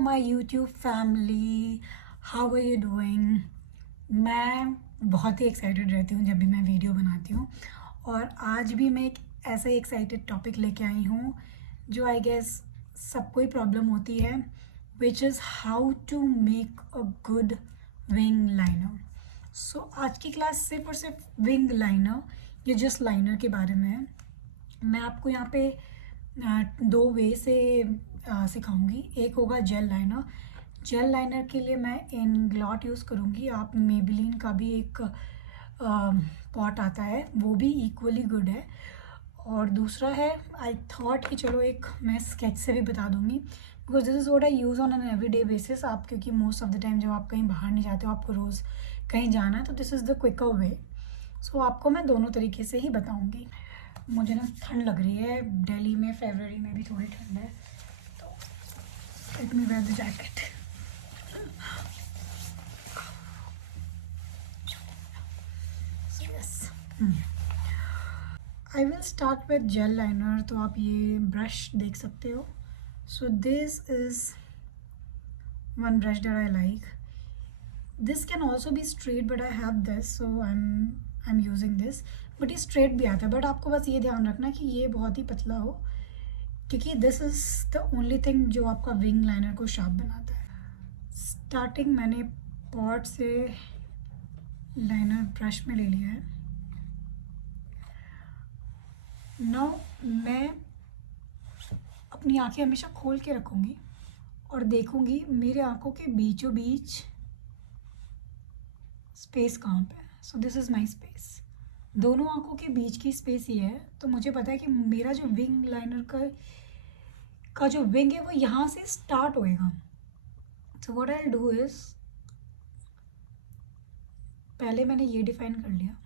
My YouTube family, how are you doing. मैं बहुत ही excited रहती हूँ जब भी मैं वीडियो बनाती हूँ, और आज भी मैं एक ऐसा ही एक्साइटेड टॉपिक लेके आई हूँ जो आई गेस सबको ही प्रॉब्लम होती है, which is how to make a good wing liner. So आज की क्लास सिर्फ और सिर्फ विंग लाइनर या जस्ट लाइनर के बारे में है। मैं आपको यहाँ पे दो वे से सिखाऊंगी। एक होगा जेल लाइनर। जेल लाइनर के लिए मैं इंग्लॉट यूज़ करूँगी। आप मेबेलिन का भी एक पॉट आता है, वो भी इक्वली गुड है। और दूसरा है, आई थॉट कि चलो एक मैं स्केच से भी बता दूँगी, because this is what I use on an every day basis. आप क्योंकि मोस्ट ऑफ द टाइम जब आप कहीं बाहर नहीं जाते हो, आपको रोज़ कहीं जाना है, तो दिस इज़ द क्विकर वे। सो आपको मैं दोनों तरीके से ही बताऊँगी। मुझे ना ठंड लग रही है, दिल्ली में फरवरी में भी थोड़ी ठंड है, तो let me wear the jacket. Yes, I will start with gel liner. तो आप ये ब्रश देख सकते हो। So this is one brush that I like. This can also be straight, but I have this, so I'm using this. But ये straight भी आता है, बट आपको बस ये ध्यान रखना कि ये बहुत ही पतला हो, क्योंकि this is the only thing जो आपका विंग लाइनर को शार्प बनाता है। स्टार्टिंग मैंने पॉट से लाइनर ब्रश में ले लिया है। नाउ मैं अपनी आंखें हमेशा खोल के रखूँगी और देखूँगी मेरे आंखों के बीचों बीच स्पेस कहाँ पे है। सो दिस इज़ माई स्पेस। दोनों आंखों के बीच की स्पेस ये है, तो मुझे पता है कि मेरा जो विंग लाइनर का जो विंग है वो यहाँ से स्टार्ट होएगा। So what I will do is, पहले मैंने ये डिफाइन कर लिया,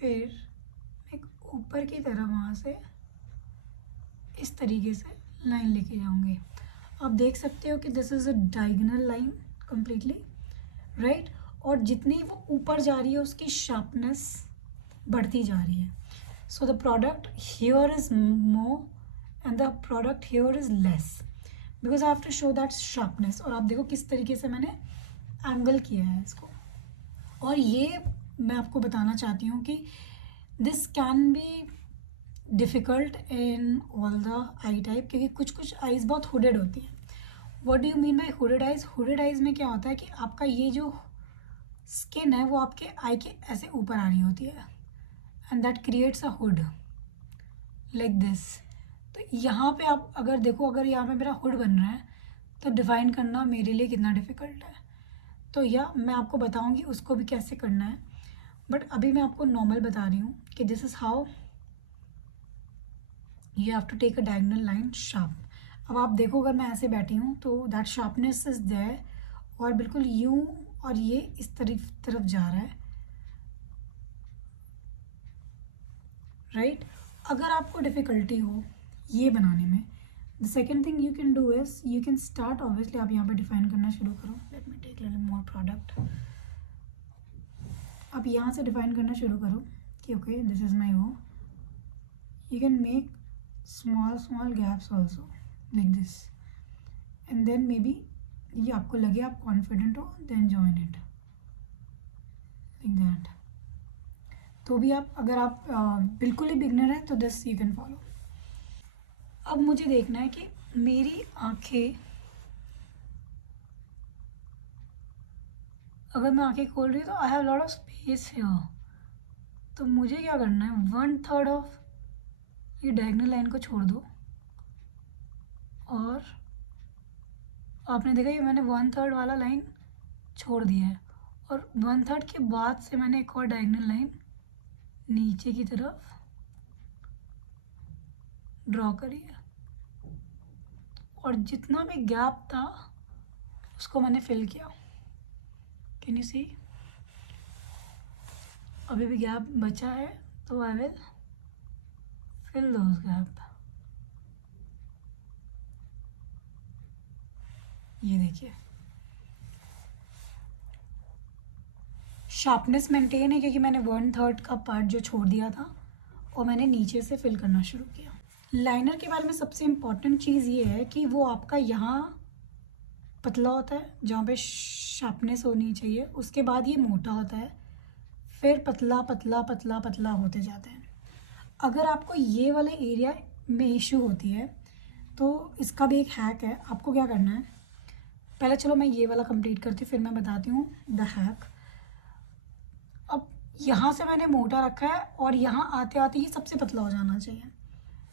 फिर मैं ऊपर की तरफ वहाँ से इस तरीके से लाइन लेके जाऊँगी। आप देख सकते हो कि this is a diagonal line completely, right. और जितनी वो ऊपर जा रही है उसकी शार्पनेस बढ़ती जा रही है। So the product here is more and the product here is less, because I have to show that sharpness. और आप देखो किस तरीके से मैंने एंगल किया है इसको। और ये मैं आपको बताना चाहती हूँ कि this can be difficult in all the I type, क्योंकि कुछ कुछ आइज़ बहुत हुडेड होती हैं। What do you mean by hooded eyes? Hooded eyes में क्या होता है कि आपका ये जो स्किन है वो आपके आई के ऐसे ऊपर आ रही होती है, and that creates a hood like this. तो यहाँ पे आप अगर देखो, अगर यहाँ पे मेरा हुड बन रहा है, तो डिफ़ाइन करना मेरे लिए कितना डिफ़िकल्ट है। तो या मैं आपको बताऊँगी उसको भी कैसे करना है, बट अभी मैं आपको नॉर्मल बता रही हूँ कि this is how you have to take a diagonal line sharp. अब आप देखो, अगर मैं ऐसे बैठी हूँ तो दैट शार्पनेस इज़ देयर, और बिल्कुल यूँ, और ये इस तरफ जा रहा है, राइट। अगर आपको डिफ़िकल्टी हो ये बनाने में, the second thing you can do is you can start, obviously आप यहाँ पे डिफाइन करना शुरू करो। Let me take little more product. आप यहाँ से डिफाइन करना शुरू करो कि ओके दिस इज़ माई वो। You can make small gaps also like this, and then maybe ये आपको लगे आप कॉन्फिडेंट हो, then join it like that. तो भी आप, अगर आप बिल्कुल ही बिगनर है तो दिस यू कैन फॉलो। अब मुझे देखना है कि मेरी आंखें, अगर मैं आंखें खोल रही हूँ तो I have lot of space here. तो मुझे क्या करना है, 1/3 ऑफ ये डायगोनल लाइन को छोड़ दो, और आपने देखा ये मैंने 1/3 वाला लाइन छोड़ दिया है, और 1/3 के बाद से मैंने एक और डायगोनल लाइन नीचे की तरफ ड्रॉ करी है, और जितना भी गैप था उसको मैंने फिल किया। Can you see? अभी भी गैप बचा है, तो I will fill those gap. ये देखिए शार्पनेस मेंटेन है, क्योंकि मैंने 1/3 का पार्ट जो छोड़ दिया था और मैंने नीचे से फिल करना शुरू किया। लाइनर के बारे में सबसे इम्पॉर्टेंट चीज़ ये है कि वो आपका यहाँ पतला होता है, जहाँ पे शार्पनेस होनी चाहिए, उसके बाद ये मोटा होता है, फिर पतला पतला पतला पतला होते जाता है। अगर आपको ये वाले एरिया में इशू होती है तो इसका भी एक हैक है। आपको क्या करना है, पहले चलो मैं ये वाला कंप्लीट करती हूँ, फिर मैं बताती हूँ द हैक। अब यहाँ से मैंने मोटा रखा है और यहाँ आते आते ये सबसे पतला हो जाना चाहिए।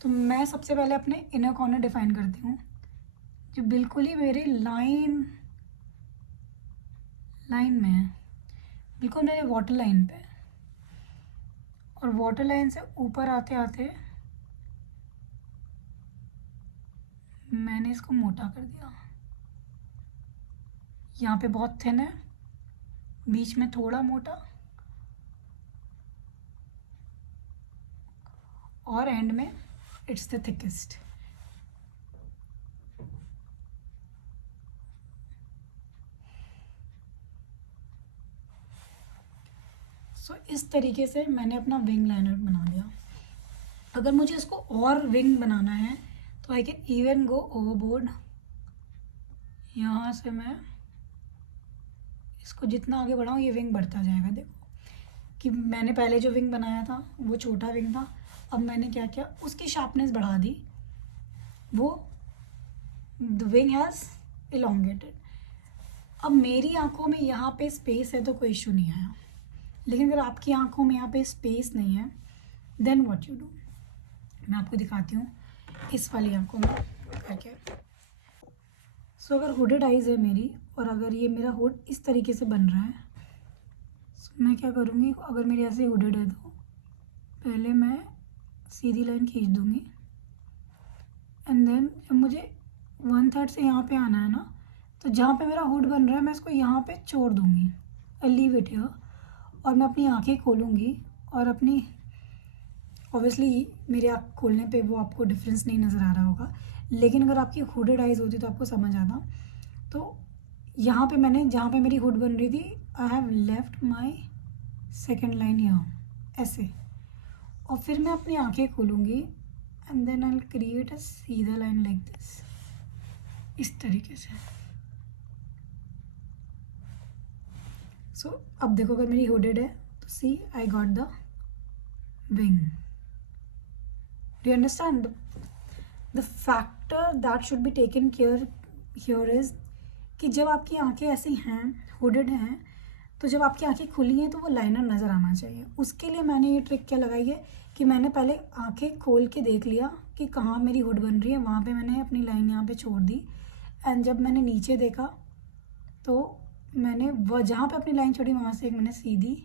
तो मैं सबसे पहले अपने इनर कॉर्नर डिफाइन करती हूँ, जो बिल्कुल ही मेरे लाइन में है, बिल्कुल मेरे वाटर लाइन पे। और वाटर लाइन से ऊपर आते आते मैंने इसको मोटा कर दिया। यहाँ पे बहुत थिन है, बीच में थोड़ा मोटा, और एंड में इट्स द थिकेस्ट। सो इस तरीके से मैंने अपना विंग लाइनर बना दिया। अगर मुझे इसको और विंग बनाना है तो I can even go overboard. यहाँ से मैं इसको जितना आगे बढ़ाऊँ ये विंग बढ़ता जाएगा। देखो कि मैंने पहले जो विंग बनाया था वो छोटा विंग था, अब मैंने क्या किया, उसकी शार्पनेस बढ़ा दी, वो द विंग हैज़ इलोंगेटेड। अब मेरी आंखों में यहाँ पे स्पेस है तो कोई इशू नहीं आया, लेकिन अगर आपकी आंखों में यहाँ पे स्पेस नहीं है देन व्हाट यू डू, मैं आपको दिखाती हूँ इस वाली आंखों में करके। सो अगर हुडेड आइज़ है मेरी और अगर ये मेरा हुड इस तरीके से बन रहा है, so मैं क्या करूँगी, अगर मेरी ऐसे हुडेड है तो पहले मैं सीधी लाइन खींच दूँगी एंड देन जब मुझे 1/3 से यहाँ पे आना है ना, तो जहाँ पे मेरा हुड बन रहा है मैं इसको यहाँ पे छोड़ दूँगी, आई लीव इट हियर। और मैं अपनी आँखें खोलूँगी और अपनी, ऑब्वियसली मेरे आँख खोलने पे वो आपको डिफरेंस नहीं नज़र आ रहा होगा, लेकिन अगर आपकी हुडेड आइज़ होती तो आपको समझ आता। तो यहाँ पे मैंने, जहाँ पे मेरी हुड बन रही थी, I have left my second line यहाँ ऐसे, और फिर मैं अपनी आँखें खोलूँगी and then I will create a सीधा लाइन लाइक दिस, इस तरीके से। सो अब देखो अगर मेरी हुडेड है तो see I got the wing. Do you understand? The factor that should be taken care here is कि जब आपकी आंखें ऐसी हैं, हुडेड हैं, तो जब आपकी आंखें खुली हैं तो वो लाइनर नज़र आना चाहिए। उसके लिए मैंने ये ट्रिक क्या लगाई है कि मैंने पहले आंखें खोल के देख लिया कि कहाँ मेरी हुड बन रही है, वहाँ पे मैंने अपनी लाइन यहाँ पे छोड़ दी, एंड जब मैंने नीचे देखा तो मैंने वह जहाँ पे अपनी लाइन छोड़ी वहाँ से एक मैंने सीधी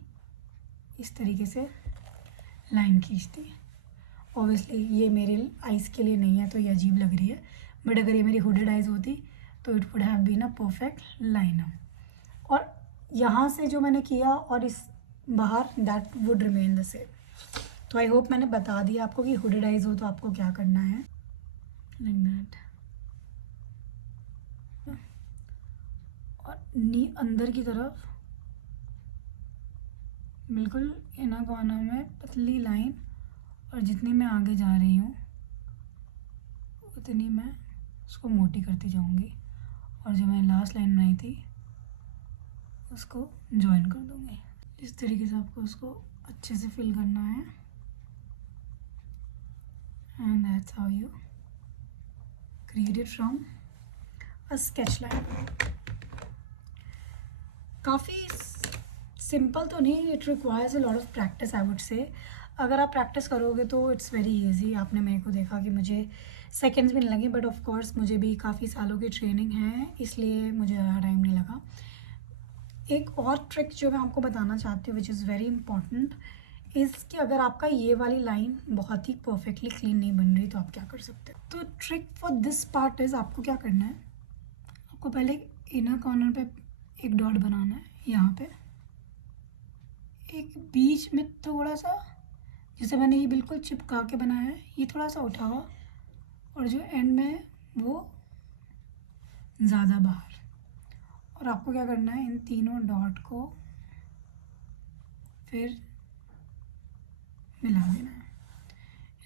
इस तरीके से लाइन खींच दी। ऑब्वियसली ये मेरे आइज़ के लिए नहीं है तो ये अजीब लग रही है, बट अगर ये मेरी हुडेड आइज़ होती तो it would have been a perfect liner. और यहाँ से जो मैंने किया और इस बाहर, that would remain the same. तो आई होप मैंने बता दिया आपको कि हुडेड आइज़ हो तो आपको क्या करना है, लाइक दैट। और नी अंदर की तरफ बिल्कुल इनर कॉर्नर में पतली लाइन, और जितनी मैं आगे जा रही हूँ उतनी मैं उसको मोटी करती जाऊँगी, और जो मैंने लास्ट लाइन बनाई थी उसको जॉइन कर दूँगी। इस तरीके से आपको उसको अच्छे से फिल करना है, and that's how you create it from a sketch line. काफ़ी सिंपल तो नहीं, it requires a lot of practice I would say. अगर आप प्रैक्टिस करोगे तो इट्स वेरी इजी। आपने मेरे को देखा कि मुझे सेकंड्स भी नहीं लगे, बट ऑफ कोर्स मुझे भी काफ़ी सालों की ट्रेनिंग है, इसलिए मुझे ज़्यादा टाइम नहीं लगा। एक और ट्रिक जो मैं आपको बताना चाहती हूँ which is very important is कि अगर आपका ये वाली लाइन बहुत ही परफेक्टली क्लीन नहीं बन रही तो आप क्या कर सकते हो। तो trick for this part is, आपको क्या करना है, आपको पहले इनर कॉर्नर पे एक डॉट बनाना है, यहाँ पे एक बीच में थोड़ा सा, जैसे मैंने ये बिल्कुल चिपका के बनाया है, ये थोड़ा सा उठा हुआ, और जो एंड में है वो ज़्यादा बाहर। और आपको क्या करना है, इन तीनों डॉट को फिर मिला देना है,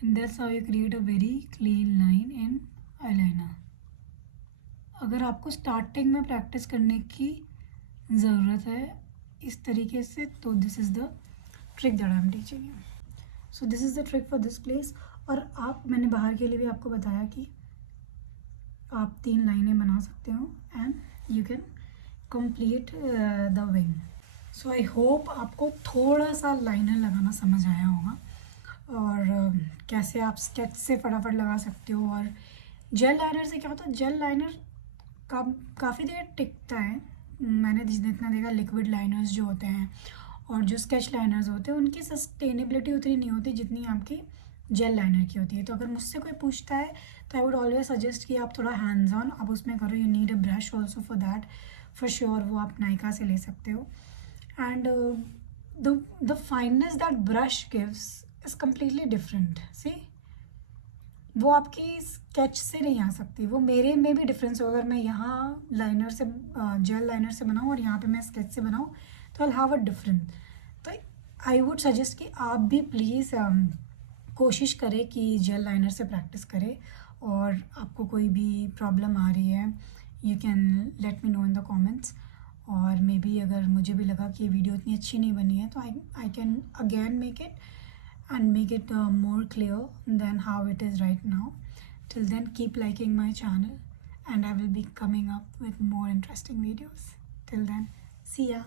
and that's how you create a very clean line in eyeliner. अगर आपको स्टार्टिंग में प्रैक्टिस करने की ज़रूरत है इस तरीके से, तो this is the trick that I am teaching you. So this is the trick for this place. और मैंने बाहर के लिए भी आपको बताया कि आप 3 लाइनें बना सकते हो and you can complete the wing. So I hope आपको थोड़ा सा लाइनर लगाना समझ आया होगा और कैसे आप स्केच से फटाफट लगा सकते हो. और जेल लाइनर से क्या होता है, जेल लाइनर काफ़ी देर टिकता है. मैंने जितना देखा लिक्विड लाइनर्स जो होते हैं और जो स्केच लाइनर्स होते हैं उनकी सस्टेनेबिलिटी उतनी नहीं होती जितनी आपकी जेल लाइनर की होती है. तो अगर मुझसे कोई पूछता है तो आई वुड ऑलवेज सजेस्ट कि आप थोड़ा हैंड्स ऑन आप उसमें करो. You need a brush also for that, for sure. वो आप नायका से ले सकते हो. And the fineness that brush gives is completely different. See, वो आपकी स्केच से नहीं आ सकती. वो मेरे में भी डिफरेंस होगा. अगर मैं यहाँ लाइनर से जेल लाइनर से बनाऊँ और यहाँ पे मैं स्केच से बनाऊँ तो आई हैव अ डिफरेंट. तो आई वुड सजेस्ट कि आप भी प्लीज़ कोशिश करें कि जेल लाइनर से प्रैक्टिस करें. और आपको कोई भी प्रॉब्लम आ रही है you can let me know in the comments. और मे बी अगर मुझे भी लगा कि ये वीडियो इतनी अच्छी नहीं बनी है तो I can again make it and make it more clear than how it is right now. Till then, keep liking my channel and I will be coming up with more interesting videos. Till then, see ya.